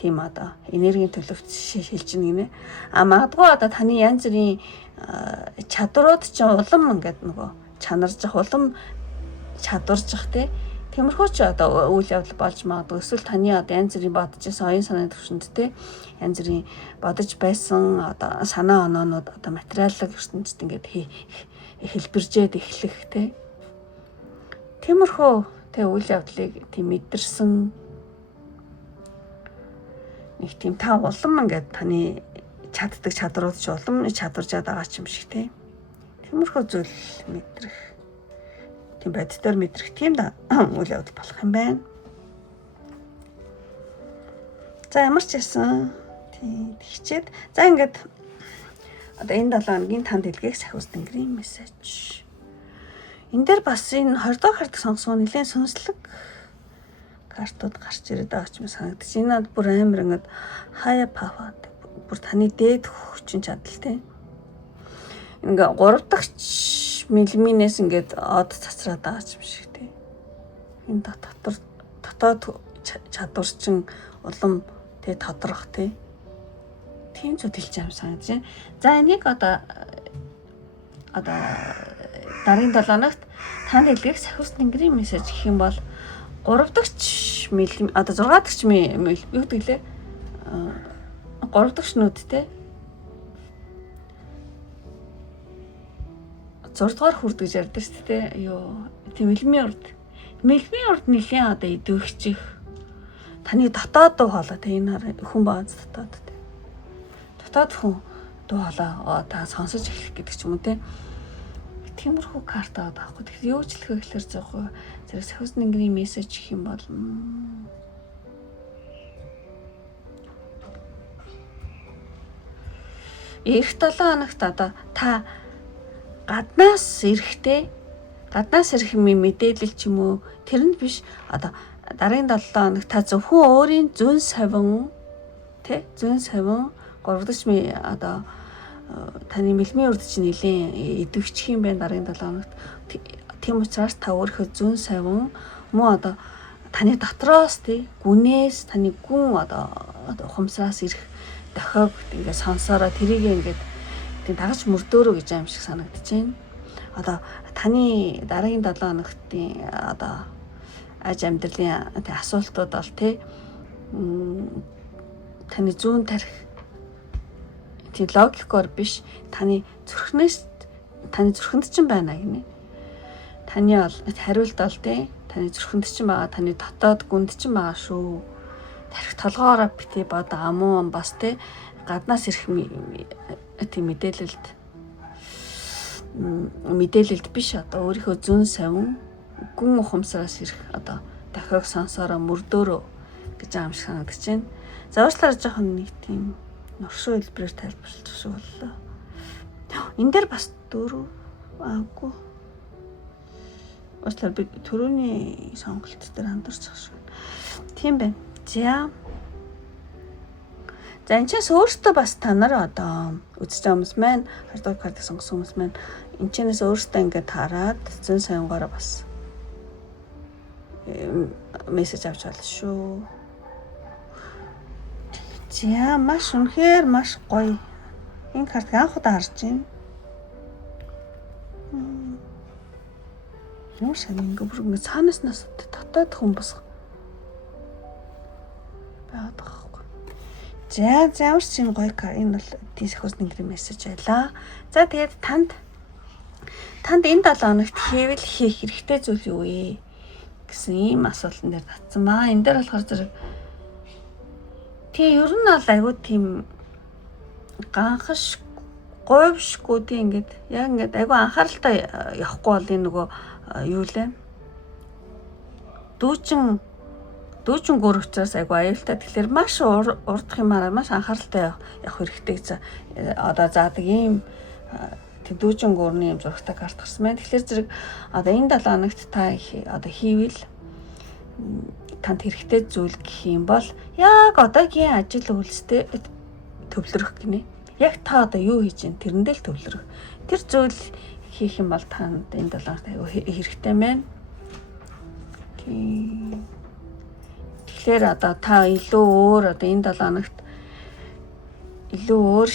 тийм одоо энергийн төлөвч шилж гинэ. Магадгүй одоо таны янз бүрийн чадрууд ч улам ингээд нөгөө чанаржих улам чадваржих те тиймэрхүү ч одоо үйл явдал болж магадгүй. Эсвэл таны одоо янз бүрийн бодож байсан оюун санааны төвшөнд те янз бүрийн бодож байсан одоо санаа оноонууд одоо материалын ертөнцид ингээд хэлбэржээд эхлэх те тиймэрхүү те үйл явдлыг тийм мэдэрсэн нэг тийм та улам ингээд таны чаддаг чадрууд ч улам чадваржаад байгаа ч юм шиг те. Тиймэрхүү зүйл мэдрэх. Тийм боддоор мэдрэх тийм үйл явдал болох юм байна. За ямар ч байсан тийм хичээд за ингээд одоо энэ 7 хоногийн танд дэлгээх сахиус тэнгэрийн мессеж. Энд дээр бас энэ 20 дахь картыг сонгосон нэлээд сүнслэг картууд гарч ирээд байгаа ч юм санагдаж. Энэ бол бүр амар ингээд хаяа пава бүр таны дээд хүчин чадал те. Ингээ 3 дахь миллиминээс ингээд од цацраад байгаа юм шиг те. Энэ дотоод чадварчин улам те тодрох те. Тийм зүйл хэлж байгаа юм санагдаж байна. За энийг одоо дараагийн 7 хоногт танд илгээх сахиус тэнгэрийн мессеж гэх юм бол 3 дахь миллим одоо 6 дахь юу гэдэг лээ 3 дахь нүдтэй 6 дугаар хүрдэг гэж ярьдаг шүү дээ. Юу тийм мэлмийн урд нэлийн одоо идэвхчих таны дотоод дуу хоолой те энэ хүн бааз дотоод хүн дуу хоолой та сонсож эхлэх гэдэг ч юм уу те. Тиймэрхүү карт аваад байхгүй. Тэгэхээр юу ч хэлэх гэхээр зөөхөө зэрэг сахиус тэнгэрийн мессеж гэх юм бол эх 7 хоногт одоо та гаднаас ирэх мэдээлэл ч юм уу тэр нь биш одоо дараагийн 7 хоногт та зөвхөн өөрийн зүүн савин 3 дахь одоо таны мэлмийн урд чинь нэлийн идэвхчих юм байна дараагийн 7 хоногт. Тийм учраас та өөрийнхөө зүүн савин мөн одоо таны дотроос тий гүнээс таны гүн одоо ухамсараас ирэх дохиог ингээд сонсороо тэрийг ингээд тийм дагаж мөрдөөрөө гэж аим шиг санагдаж байна. Одоо таны дараагийн 7 хоногтын одоо аж амьдралын асуултууд бол тий таны зүүн тарих тийм логикоор биш таны зүрхэнд чинь байна гинэ. Таны бол хариулт бол тий таны зүрхэнд чинь байгаа таны дотоод гүнд чинь байгаа шүү. Тарих толгоороо бити бод амуу бас тий гаднаас ирэх тийм мэдээлэлд биш одоо өөрийнхөө зүүн савин гүн ухамсараас ирэх одоо дахиог сонсороо мөрдөөрөө гэж аим шиг санагдаж байна. За уучлаарай жоохон нэг тийм нуршуу хэлбэрээр тайлбарлаж шиг боллоо. Энэ дээр бас 4 аагүй. Уучлаарай би түрүүний сонголт дээр хандарч байгаа шүү. Тийм байна. За энэ ч өөртөө бас та нар одоо үзэж байгаа хүмүүс маань 20 дахь картыг сонгосон хүмүүс маань энэ чэнээс өөртөө ингээд хараад зүүн савингаараа бас мессеж авч болно шүү. За маш үнэхээр маш гоё. Энэ картыг анх удаа харж байна. Ямар сайн ингээ цаанаснаас дотоод хүмүүс байгаад байгаа. За ямар ч юм гоё кар. Энэ бол тийсхөөс нэгэн мессеж байлаа. За тэгээд танд энэ 7 хоногт хийвэл хийх хэрэгтэй зүйл юу вэ гэсэн ийм асуултан дээр татсан баа. Энэ дээр болохоор зэрэг тэгээ ер нь бол айгүй тийм ганхаш говьшгүй тийм ингээд яг ингээд айгүй анхааралтай явахгүй бол энэ нөгөө юу лээ дүүчин гөр учраас айгүй аюултай. Тэгэхээр маш урдах юмараа маш анхааралтай явах хэрэгтэй гэж одоо заадаг ийм дүүчин гөрний юм зурагтай карт гарсан байна. Тэгэхээр зэрэг одоо энэ 7 хоногт та одоо хийвэл танд хэрэгтэй зүйл гэх юм бол яг одоогийн ажил үйлстэй төвлөрөх гинэ. Яг та одоо юу хийж байна тэрэндээ л төвлөрөх. Тэр зүйл хийх юм бол танд энэ 7 хоногт айгүй хэрэгтэй байна. Тэгэхээр одоо та илүү өөр одоо энэ 7 хоногт илүү өөр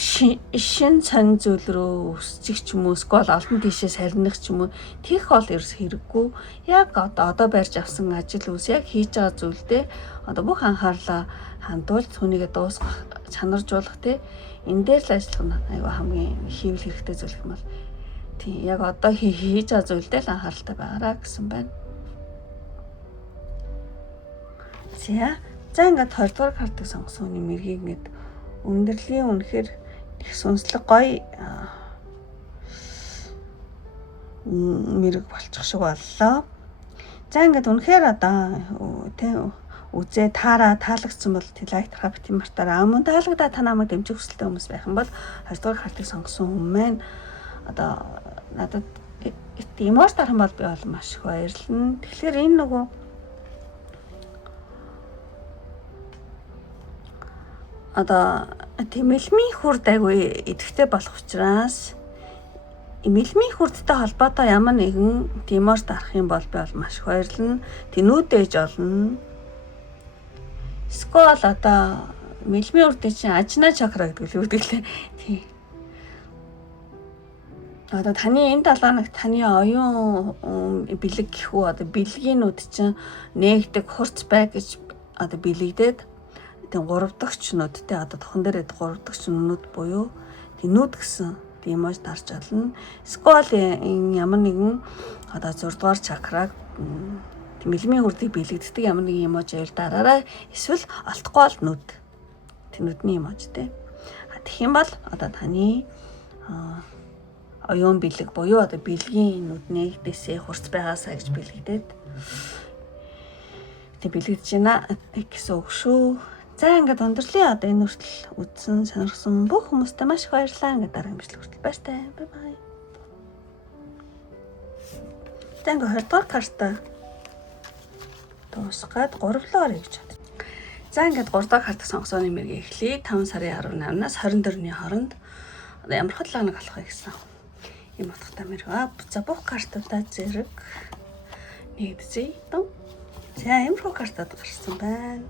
шин сонь зүйл рүү өсчих ч юм уу эсвэл олдон тийшээ сарних ч юм уу тийх бол ерөөс хэрэггүй. Яг одоо барьж авсан ажил үс яг хийж байгаа зүйлдээ одоо бүх анхаарлаа хандуулж түүнийгээ дуусгах чанаржуулах те энэ дээр л ажиллах нь айгүй хамгийн хийвэл хэрэгтэй зүйл юм бол тийм яг одоо хийж байгаа зүйлдээ л анхааралтай байгаараа гэсэн байна. За ингээд 20 дугаар картыг сонгосон хүний мэргийг ингээд өндөрлөлийн үнэхээр их сүнслэг гоё мэрэг болчих шиг боллоо. За ингээд үнэхээр одоо тийм үзээ таалагдсан бол лайк тараа бити мартаараа мөн таалагдаа та намайг дэмжих хүсэлтэй хүмүүс байх юм бол 20 дугаар картыг сонгосон хүмүүс маань одоо надад эмоц тархан бол би бол маш их баярлна. Тэгэхээр энэ нөгөө одоо мэлмийн хүрд айгүй идэвхтэй болох учраас мэлмийн хүрдтэй холбоотой ямар нэгэн эмоц дарах юм бол би бол маш их баярлна. Тэнүүдээж олно. Скол одоо мэлмийн үрдийн чинь ажна чакра гэдэг л үүдэглээ. Тийм. Одоо таны энэ 7 хоногт таны оюун бэлэг гэхүү одоо бэлгийнүүд чинь нээгдэг хурц бай гэж одоо бэлэгдээд тийм 3 дахь чнүүдтэй одоо тохон дээр 3 дахь чнүүд буюу тэнүүд гэсэн тийм эмоц дарж олно. Скол ямар нэгэн одоо 6 дугаар чакраг мэлмийн хүрдийг бэлэгддэг ямар нэгэн эмоц аял дараараа эсвэл олдохгүй бол нүд тэнүүдний эмоцтэй. Тэгэх юм бол одоо таны оюун бэлэг буюу одоо бэлгийн нүд нээгдээсээ хурц байгаасаа гэж бэлэгдээд тэг бэлэгдэж байна гэсэн үг шүү. За ингээд өндөрлөлийн одоо энэ хүртэл үзсэн сонирхсан бүх хүмүүстээ маш их баярлалаа. Ингээд дараагийн бичлэг хүртэл баяртай. Бай бай. За ингээд 20 дугаар картаа дуусгаад 3 лоор хийж чад. За ингээд 3 дахь картыг сонгосооны мэргийг эхлэе. 5 сарын 18-наас 24-ний хооронд одоо ямар хотлооныг олох вэ гэсэн юм утгатай мэрэг. За бүх картуудаа зэрэг нэгдзээ. За ямар хөө картад гарсан байна.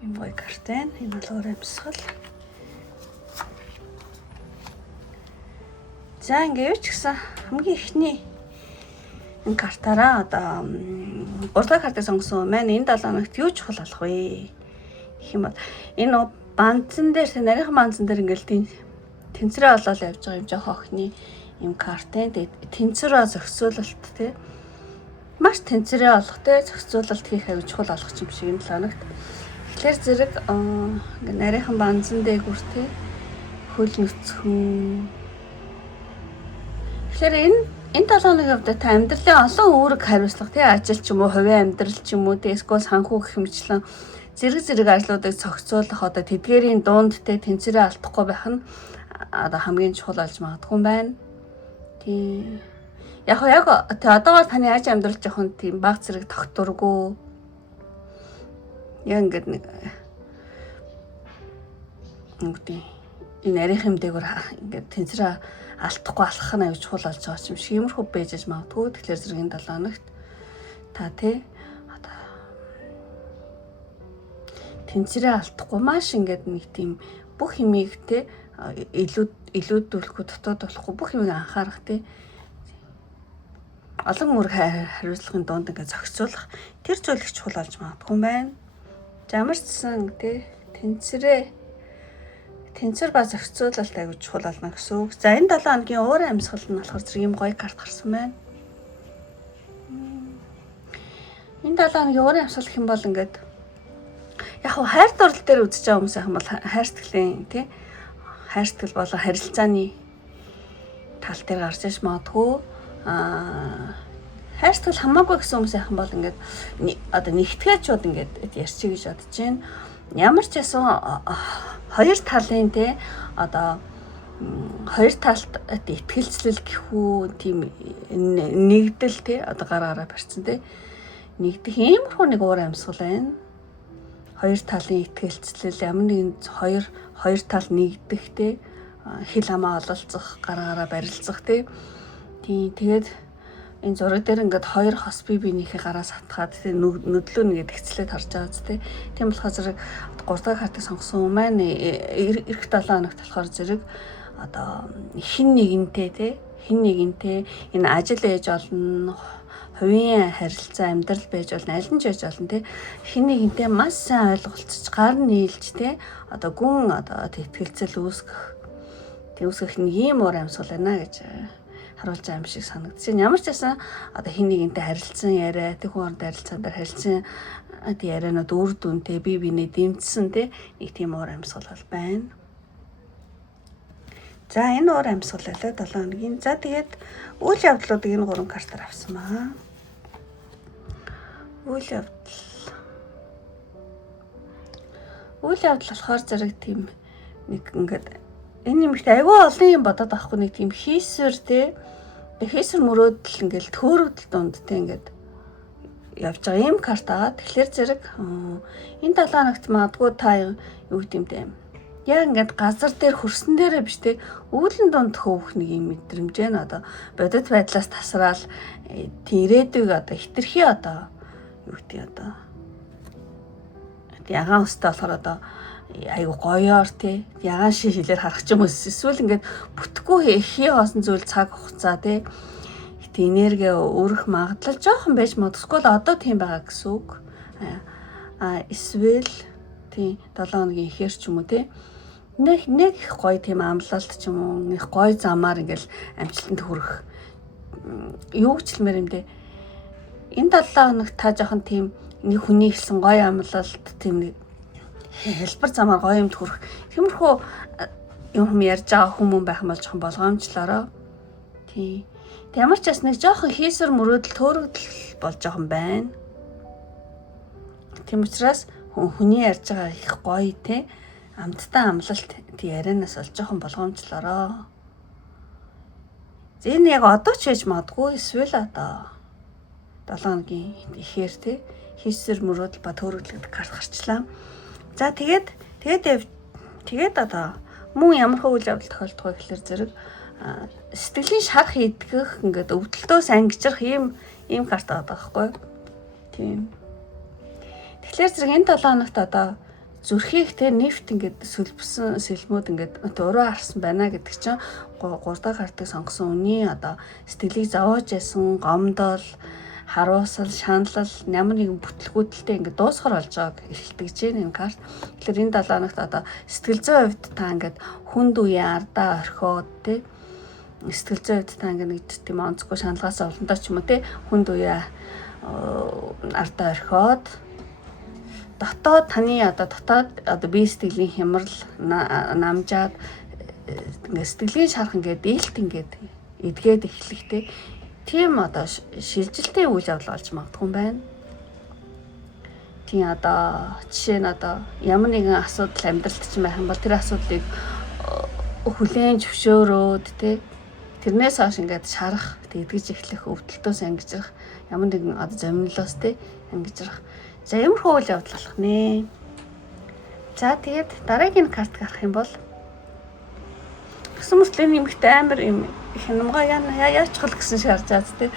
Энэ гоё карт байна. Энэ бол өөр амьсгал. За ингээ юу ч гэсэн хамгийн ихний энэ картаараа одоо 3 дахь картыг сонгосон маань энэ 7 хоногт юу чухал болох вэ гэх юм бол энэ банцан дээр нарийнхан банцан дээр ингээл тэнцвэрээ олоод явж байгаа юм жоох охины юм карт энэ тэнцвэрээ зохицуулалт тий маш тэнцвэрээ олох тий зохицуулалт хийх аюул чухал олох юм шиг энэ 7 хоногт. Тэгэхээр зэрэг ингээ нарийнхан банцан дээгүр тий хөл нүцгэн. Тэгэхээр энэ 7 хоногийн хувьд та амьдралын олон үүрэг хариуцлага тий ажил ч юм уу хувийн амьдрал ч юм уу тий эсвэл санхүү гэх мэтчлэн зэрэг ажлуудыг зохицуулах одоо тэдгээрийн дунд тий тэнцвэрээ алдахгүй байх нь одоо хамгийн чухал болж магадгүй юм байна. Тий яг одоогоор таны аж амьдрал жоохон тийм баг зэрэг тогтургүй. Яг ингээд нэг үгтэй энэ нарийнхан дээгүүр ингээд тэнцвэрээ алдахгүй алхах нь аюул чухал болж байгаа юм шиг иймэрхүү бэжэж магадгүй. Тэгэхээр зэрэг энэ 7 хоногт та тий одоо тэнцвэрээ алдахгүй маш ингээд нэг тийм бүх юмыг те илүүдүүлэхгүй дотоодуулахгүй бүх юмыг анхаарах те олон үүрэг хариуцлагын дунд ингээд зохицуулах тэр зүйл их чухал болж магадгүй юм байна. Ямар ч гэсэн те тэнцвэр ба зохицуулалт аягүй чухал болно гэсэн үг. За энэ 7 хоногийн уурын амьсгал нь болохоор зэрэг ийм гоё карт гарсан байна. Энэ 7 хоногийн уурын амьсгал гэх юм бол ингээд яг хөө хайр дурлал дээр үзэж байгаа хүмүүс ахын бол хайр сэтгэлийн тий хайр сэтгэл болон харилцааны тал дээр гарч иж магадгүй хайр сэтгэл хамаагүй гэсэн хүмүүс ахын бол ингээд одоо нэгтгэжүүд ингээд ярьчих гэж бодож байна. Ямар ч ясан хоёр талын тий одоо хоёр талд итгэлцлэл гэхүү тийм нэгдэл тий одоо гараараа барьсан тий нэгдэх иймэрхүү нэг уур амьсгал байна. Хоёр талын итгэлцлэл ямар нэгэн хоёр тал нэгдэх тий хил хамаа ололцох гараараа барилцах тий тэгээд энэ зураг дээр ингээд хоёр хос бие биенийхээ гараас хатгаад тий нүдлөө нэгэд ихцлээд харж байгаа зү тий тийм болохоор зэрэг 3 дахь картыг сонгосон юм маань эх 7 хоногт болохоор зэрэг одоо хин нэгэнтэй энэ ажил ээж болно хувийн харилцаа амьдрал байж болно аль нь ч байж болно тий хин нэгэнтэй маш сайн ойлголцож гар нийлж тий одоо гүн одоо тэтгэлцэл үүсгэх нэг ийм уур амьсгал байна гэж харуулж байгаа юм шиг санагдчихэв. Ямар ч байсан одоо хин нэгэнтэй харилцсан яриа тэг хүн хооронд харилцаан дээр харилцсан ярианууд үр дүнтэй бие биенээ дэмжсэн тий нэг тийм уур амьсгал бол байна. За энэ уур амьсгал байлаа 7 хоногийн. За тэгээд үйл явдлуудыг энэ 3 картаар авсан баа. Үйл явдал болохоор зэрэг тийм нэг ингээд энэ юмхт айгүй олон юм бодоод авахгүй нэг тийм хийсвэр тий хийсвэр мөрөөдөл ингээл төөрөгдөл дунд тий ингээд явж байгаа юм карт байгаа. Тэгэхээр зэрэг энэ 7 хоногт магадгүй та юу гэмтэй яг ингээд газар дээр хөрсөн дээрээ биш тий үүлэн дунд хөөх нэг юм мэдрэмж байна. Одоо бодит байдлаас тасраал ирээдүйг одоо хитрхи одоо юу гэдэг одоо ягаан өстэй болохоор одоо айгу гоёор тий ягаан шилээр харах ч юм уу эсвэл ингээд бүтэхгүй хий хоосон зүйл цаг хугацаа тий энерги өрөх магадлал жоохон байж магадгүй л одоо тийм байгаа гэсэн үг. Эсвэл тий 7 хоногийн ихэр ч юм уу тий нэг их гоё тийм амлалт ч юм уу нэг гоё замаар ингээл амжилтанд хүрэх юу гчлмээр юм дээ. Энэ 7 хоногт та жоохон тийм нэг хүний хэлсэн гоё амлалт тийм нэг хэлбэр замаар гоё юмд хүрэх тиймэрхүү юм ярьж байгаа хүмүүс байх юм бол жоохон болгоомжлороо. Тий. Ямар ч бас нэг жоохон хийсвэр мөрөөдөл төөрөгдөл болж байгаа юм байна. Тийм учраас хүний ярьж байгаа их гоё тий амттай амлалт тий ярианаас бол жоохон болгоомжлороо. Энэ яг одоо ч хийж магадгүй эсвэл одоо 7 хоногийн ихээр тий хийсвэр мөрөөдөл ба төөрөгдөл гэдэг карт гарчлаа. За тэгээд одоо мөн ямар үйл явдал тохиолдох вэ гэхээр зэрэг сэтгэлийн шарах идэх ингээд өвдөлтөөс ангижрах ийм карт байгаа байхгүй. Тийм. Тэгэхээр зэрэг энэ 7 хоногт одоо зүрхийг те нефт ингээд сүлбсэн сэлмүүд ингээд уруу харсан байна гэдэг чинь 3 дахь картыг сонгосон үний одоо сэтгэлийг зовоож ясан гомдол харуусал шаналл ямар нэгэн бүтлгүүдэлтэй ингээд дуусгар болж байгааг эргэлдэж байна энэ карт. Тэгэхээр энэ 7 хоногт одоо сэтгэл зүйн хувьд та ингээд хүнд үе ардаа орхиод те сэтгэл зүйн хувьд та ингээд нэг тийм онцгой шаналгаас олондоо ч юм уу те хүнд үе ардаа орхиод дотоод таны дотоод бие сэтгэлийн хямрал намжаад ингээд сэтгэлийн шарах ингээд дээлт ингээд эдгээд эхлэхтэй тийм одоо шилжилтийн үйл явдал болж магадгүй юм байна. Тийм одоо жишээ нь одоо ямар нэгэн асуудал амьдралд чинь байх юм бол тэр асуудлыг хүлээн зөвшөөрөөд те тэрнээс хойш ингээд шарах тэгдэж эхлэх өвдөлтөөс ангижрах ямар нэгэн одоо зомнолоос те ангижрах. За ямархуу үйл явдал болох нэ. За тэгээд дараагийн карт гарах юм бол гэсэн мөртлөө нэмэгтэй амар юм хянамгаа яачхал гэсэн шиг харж байгаа зү.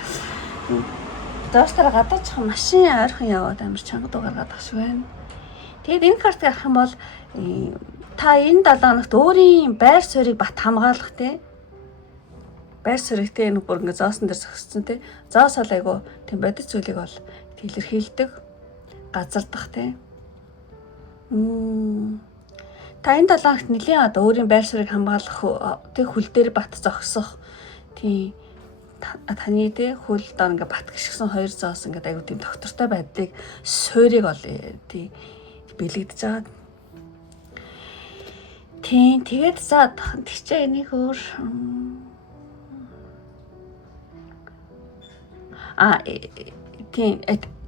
Доостор гадаач машин ойрхон яваад амар чанга дуу гаргаад ах шиг байна. Тэгээд энэ картыг харах юм бол та энэ 7 хоногт өөрийн байр суурийг бат хамгаалах те. Байр суурьгтэй энэ бүр ингээ зоосон дээр зогссон те. Зоос бол айгу тийм бодит зүйлийг бол илэрхийлдэг. Газардах те. Та энэ 7 хоногт нэлийн одоо өөрийн байр суурийг хамгаалах тэг хөл дээр бат зогсох тийм таны тэ хөл дор ингээ бат гიშгсэн 2 зоос ингээ айгу тийм доктортой байдлыг суурийг бол тийм бэлэгдэж байгаа. Тийм тэгээд за тэгчээ энийг өөр тийм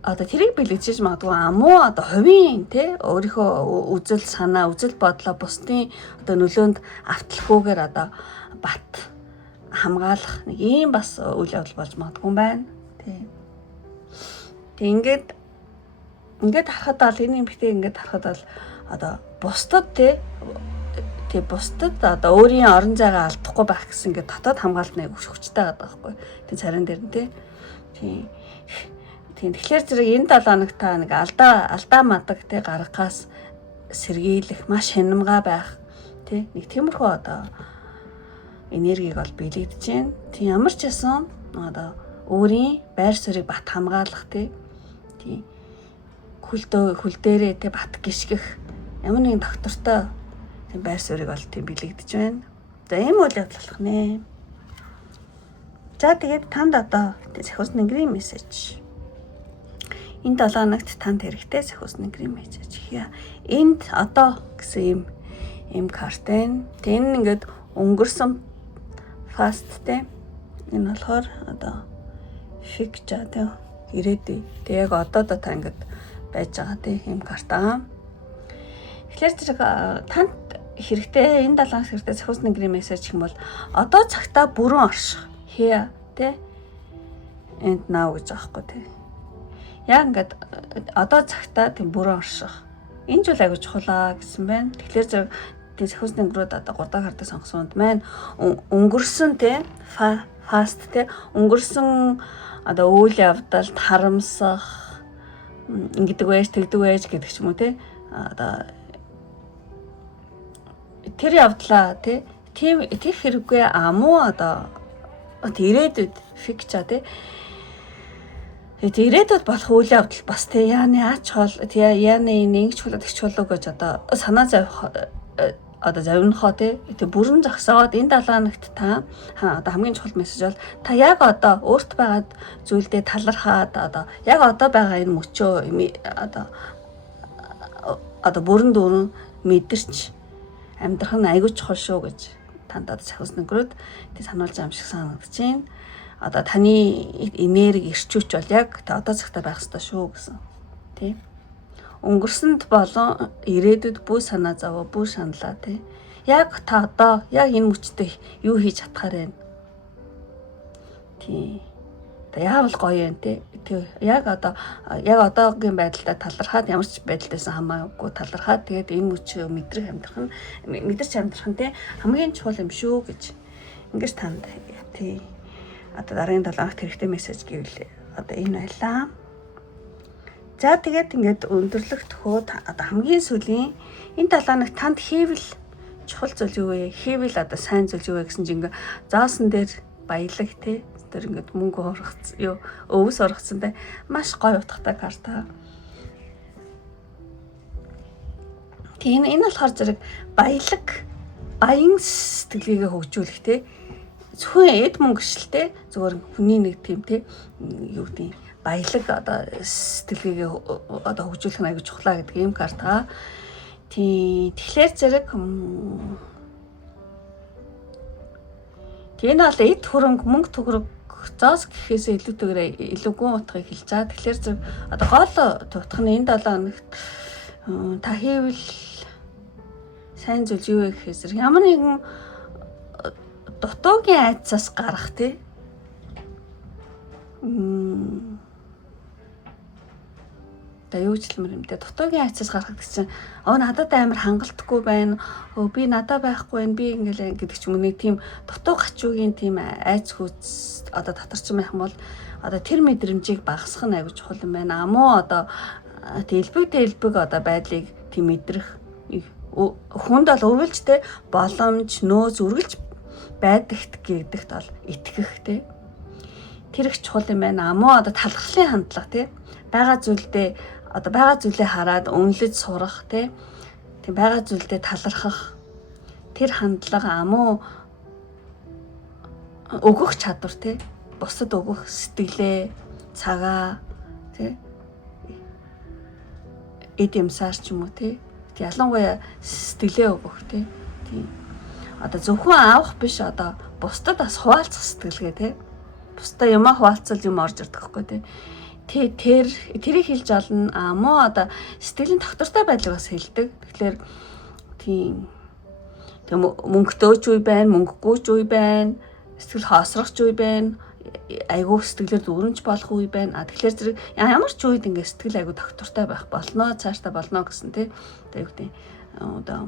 одоо тэрийг бэлэгжиж магадгүй амуу одоо хувийн те өөрийнхөө үзэл санаа үзэл бодлоо бусдын одоо нөлөөнд автлахгүйгээр одоо бат хамгаалах нэг ийм бас үйл явдал болж магадгүй юм байна. Тийм ингээд харахад бол энэ эмэгтэй ингээд харахад бол одоо бусдад тий бусдад одоо өөрийн орон зайгаа алдахгүй байх гэсэн ингээд дотоод хамгаалт нэг хүчтэй байгаа байхгүй. Тийм царин дээр нь тийм тэгэхээр зэрэг энэ 7 хоногт та нэг алдаа мадаг тий гаргахаас сэргийлэх маш хянамга байх тий нэг тиймэрхүү одоо энергийг бол бэлэгдэж байна. Тийм ямар ч байсан одоо өөрийн байр суурийг бат хамгаалах тий хөл дээрээ тий бат гიშгэх ямар нэгэн доктортой тийм байр суурийг бол тийм бэлэгдэж байна. За ийм үйл явдал болох нэ. За тэгээд танд одоо сахиус нэнгэрийн мессеж. Энэ 7 хоногт танд хэрэгтэй сахиус нэнгэрийн мессеж. Энд одоо гэсэн ийм карт байна. Тэн ингээд өнгөрсөн фасттэй. Энэ болохоор одоо фикча тий ирээдүй. Тэг яг одоо та ингээд байж байгаа тий ийм картаа. Тэгэхээр зэрэг танд хэрэгтэй энэ 7 хоногт хэрэгтэй сахиус нэнгэрийн мессеж гэх юм бол одоо цагтаа бүрэн орших. Here тий and now гэж аахгүй тий. Яг ингээд одоо цагтаа тийм бүрэн орших. Энэ ч үл аягүй чухалаа гэсэн байна. Тэгэхээр зэрэг тийм сахиус нэнгэрүүд одоо 3 дахь картыг сонгосонд маань өнгөрсөн тий фаст тий өнгөрсөн одоо үйл явдалд харамсах ингэдэг байж тэгдэг байж гэдэг ч юм уу тий одоо тэр явдлаа тий тийм хэрэггүй амуу одоо ирээдүйд фикча тий ирээдүйд болох үйл явдал бас тий яаны ач хол тий яаны нэгч болоод их чулуу гэж одоо санаа зових одоо завинахоо тий бүрэн зогсоод энэ 7 хоногт та одоо хамгийн чухал мессеж бол та яг одоо өөрт байгаа зүйлдээ талархаад одоо яг одоо байгаа энэ мөчөө одоо бүрэн дүүрэн мэдэрч амьдрах нь аягүй чухал шүү гэж танд одоо сахиус нэнгэрүүд тий сануулж байгаа юм шиг санагдаж байна. Одоо таны энерги ирчүүч бол яг та одоо цагтаа байх ёстой шүү гэсэн тий. Өнгөрсөнд болон ирээдүйд бүх санаа зовоо бүх шаналаа тий. Яг та одоо яг энэ мөчтэй юу хийж чадхаар байна. Тий. Яавал гоё юм тий. Яг одоогийн байдалтай талархаад ямар ч байдалтайсан хамаагүй талархаад тэгээд энэ мөчөө мэдэрч амьдрах нь тий хамгийн чухал юм шүү гэж ингэж танд тий. Одоо дараагийн 7 хоногт хэрэгтэй мессеж гэвэл одоо энэ байлаа. За тэгээд ингээд өндөрлөх төхөө одоо хамгийн сүүлийн энэ 7 хоногт танд хийвэл чухал зүйл юу вэ? Хийвэл одоо сайн зүйл юу вэ гэсэн чинь ингээд зоосон дээр баялаг тий тэр ингээд мөнгө орохсон юу өвс орохсонтай маш гоё утгатай карта. Тийм энэ болохоор зэрэг баян сэтгэлгээгээ хөгжүүлэх тий зөвхөн эд мөнгө шилтэй зөвхөн хүний нэг тийм тий юу гэдэг баялаг одоо сэтгэлгээгээ одоо хөгжүүлэх нь аягүй чухлаа гэдэг ийм карта. Тийм тэгэхээр зэрэг энэ бол эд хөрөнгө мөнгө төгрөг зоос гэхээсээ илүүтэйгээр илүүгүн утгыг хэлж байгаа. Тэгэхээр зэрэг одоо гол утга нь энэ 7 хоногт та хийвэл сайн зүйл юу вэ гэхээс ямар нэгэн дутуугийн айдсаас гарах тий юу ч хэлмэр юм те дутуугийн айцаас гарах гэсэн надад амар хангалтгүй байна. Би надад байхгүй байна. Би ингээл гэдэг ч юм уу нэг тийм дутуу гачуугийн тийм айц хүч одоо татарсан байх юм бол одоо тэр мэдрэмжийг багасгах нь аягүй чухал юм байна. Амуу одоо элбэг одоо байдлыг тийм мэдрэх хүнд бол үргэлж те боломж нөөц үргэлж байдагт гэдэгт бол итгэх те тэр их чухал юм байна. Муу одоо талархлын хандлага те байгаа зүйлээ хараад үнэлж сурах те тийм байгаа зүйлдээ талархах тэр хандлага амуу өгөх чадвар те бусад өгөх сэтгэлээ цагаа те эд юмсаар ч юм уу те ялангуяа сэтгэлээ өгөх те тийм одоо зөвхөн авах биш одоо бусдад бас хуваалцах сэтгэлгээ те бусдаа юмаа хуваалцал юм орж ирдэг байхгүй те тэрийг хэлж олно муу одоо сэтгэлийн тогтвортой байдлыг бас хэлдэг. Тэгэхээр тийм мөнгөтэй ч үе байна, мөнгөгүй ч үе байна, сэтгэл хаосрох ч үе байна, айгуу сэтгэлээр дүрмж болох үе байна. Тэгэхээр зэрэг ямар ч үед ингэ сэтгэл айгуу тогтвортой байх болно, цаашдаа болно гэсэн тий. Одоо юу гэдэг одоо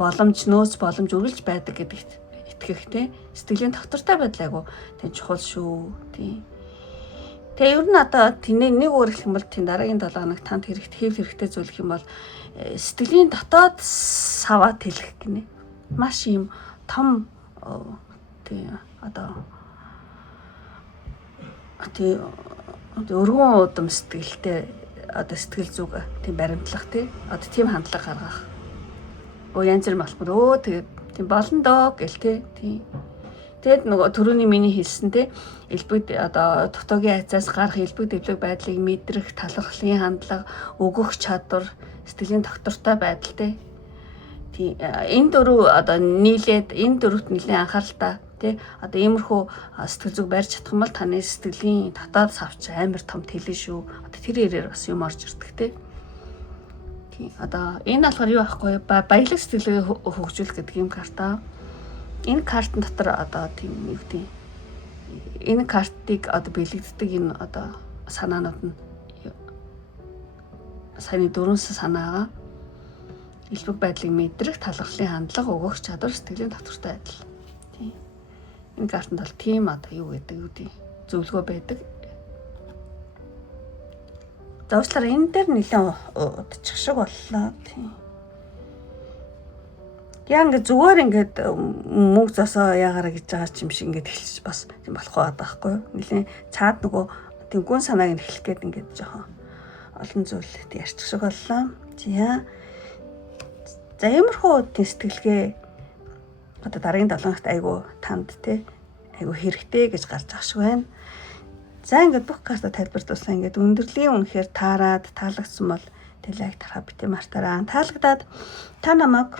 боломж нөөц боломж үргэлж байдаг гэдэгт итгэх тий. Сэтгэлийн тогтвортой байдал айгуу тий чухал шүү тий. Тэгээ ер нь одоо тэний нэг өөр хэлэх юм бол тийм дараагийн 7 хоног танд хэрэгтэй зүйл гэх юм бол сэтгэлийн дотоод саваад хэлэх гинэ. Маш юм том тий одоо өргөн удам сэтгэлтэй одоо сэтгэл зүг тийм баримтлах тий одоо тийм хандлага гаргах. Янз бүр болохгүй тэгээд тийм болно доо гэл тий. Тэгэд нөгөө түрүүний миний хэлсэн тий элбэг одоо дутуугийн хайцаас гарах элбэг дэвлэг байдлыг мэдрэх, талархлын хандлага, өгөх чадвар, сэтгэлийн тогтвортой байдал тий энэ дөрөв одоо нийлээд энэ дөрөвт нэлийн анхааралтай тий одоо иймэрхүү сэтгэл зүг барьж чадах юм бол таны сэтгэлийн дотоод савч амар том тэлэн шүү. Одоо тэр ирээр бас юм орж ирдэг тий одоо энэ болохоор юу аахгүй баялаг сэтгэлгээ хөгжүүлэх гэдэг юм карта. Энэ картын дотор одоо тийм юу гэдэг энэ картыг одоо бэлэгддэг энэ одоо санаанууд нь саяны 4 санаагаа элбэг байдлыг мэдрэх, талархлын хандлага, өгөх чадвар, сэтгэлийн тогтвортой байдал. Тийм. Энэ картанд бол тийм одоо юу гэдэг юу тий зөвлөгөө байдаг. За уучлаарай энэ дээр нэлээд удчих шиг боллоо тий. Яа ингэ зүгээр ингээд мөнгө зосоо яагаараа гэж байгаа юм шиг ингээд хэлчих бас тийм болох байхгүй юу? Нилийн цаад нөгөө тийм гүн санааг нь хэлэх гээд ингээд жоохон олон зүйл ярьчих шиг боллоо. За иймэрхүү тийм сэтгэлгээ одоо дараагийн 7 хоногт айгу танд те айгу хэрэгтэй гэж гарч ах шиг байна. За ингээд бүх карта тайлбарлуулсан ингээд өндөрлөлийн үнэхээр таарад таалагдсан бол лайк тарахаа битээ мартаарай. Таалагдаад та намайг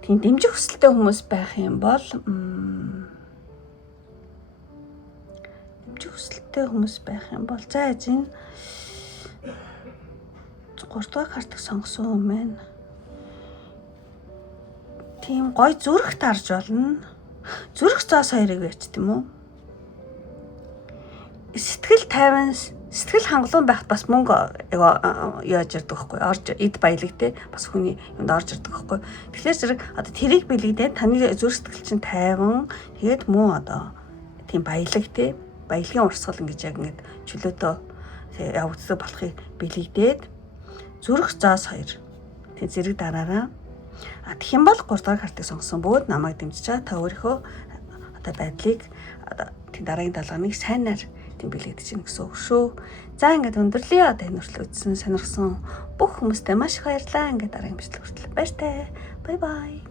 тийм дэмжих хүсэлтэй хүмүүс байх юм бол за энэ 3 дахь картыг сонгосон юм байна. Тийм гой зүрх тарж болно. Зүрх зоос хоёрыг байж тийм үү? Сэтгэл тайван, сэтгэл хангалуун байхад бас мөнгө яаж ирдэг байхгүй орж эд баялаг те бас хүний юмд орж ирдэг байхгүй. Тэгэхээр зэрэг одоо тэрийг бэлэгдээд таны зүрх сэтгэл чинь тайван тэгээд муу одоо тийм баялаг те баялагын урсгал ингэж яг ингэж чөлөөтөө явагддаг болохыг бэлэгдээд зүрх зоос хоёр тийм зэрэг дараараа тэгэх юм бол 3 дахь картыг сонгосон бөгөөд намайг дэмжиж та өөрийнхөө одоо байдлыг одоо тийм дараагийн 7 хоног сайнаар тийм бэлэгдэж гин гэсэн үг шүү. За ингээд өндөрлөе одоо энэ хүртэл үзсэн сонирхсан бүх хүмүүстээ маш их баярлалаа. Ингээд дараагийн бичлэг хүртэл баяртай. Бай бай.